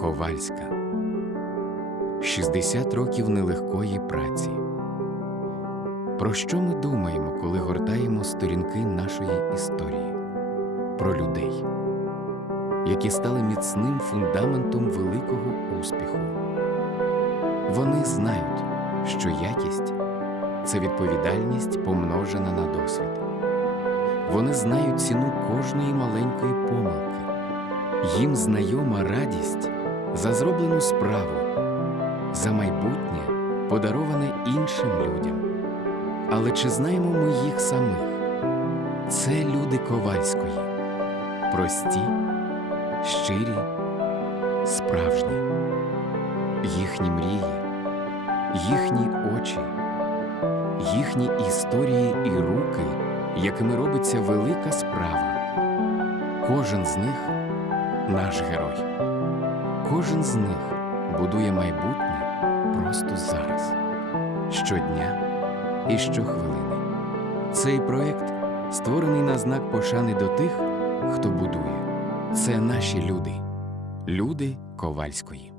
Ковальська. 60 років нелегкої праці. Про що ми думаємо, коли гортаємо сторінки нашої історії? Про людей, які стали міцним фундаментом великого успіху. Вони знають, що якість це відповідальність, помножена на досвід. Вони знають ціну кожної маленької помилки. Їм знайома радість за зроблену справу, за майбутнє, подароване іншим людям. Але чи знаємо ми їх самих? Це люди Ковальської, прості, щирі, справжні, їхні мрії, їхні очі, їхні історії і руки, якими робиться велика справа. Кожен з них наш герой. Кожен з них будує майбутнє просто зараз, щодня і щохвилини. Цей проект створений на знак пошани до тих, хто будує. Це наші люди, люди Ковальської.